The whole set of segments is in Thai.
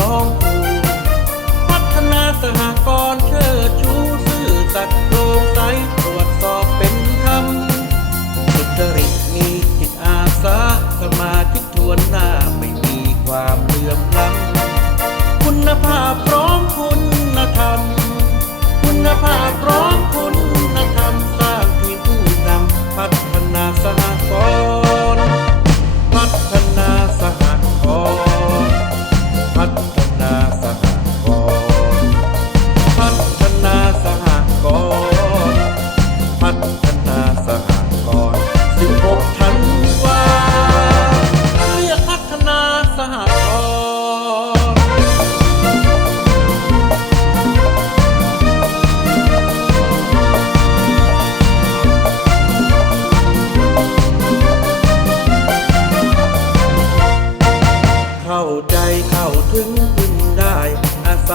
long.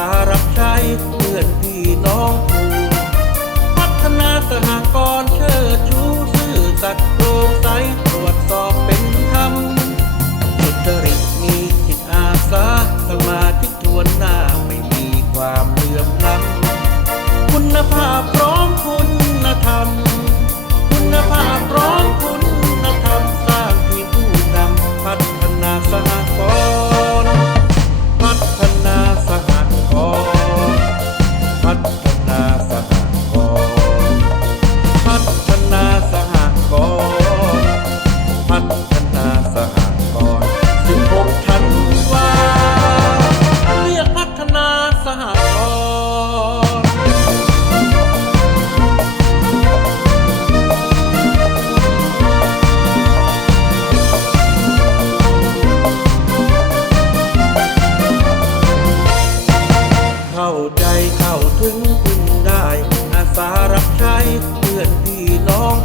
ารับใช้เพื่อนพี่น้องครูพัฒนาสหกรณ์เชิดชูซื่อสัตย์โปร่งใสตรวจสอบเป็นธรรมจุดจริตมีจิตอาสาสมาธิทวนหน้าไม่มีความเลื่อมล้ำคุณภาพพร้อมคุณธรรม คุณภาพพร้อม เข้าใจเข้าถึงพึ่งได้ อาสารับใช้เพื่อนพี่น้อง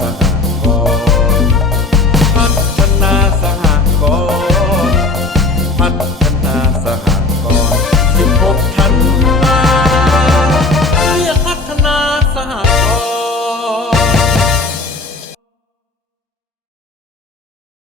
สหกรณ์พัฒนาสหกรณ์พัฒ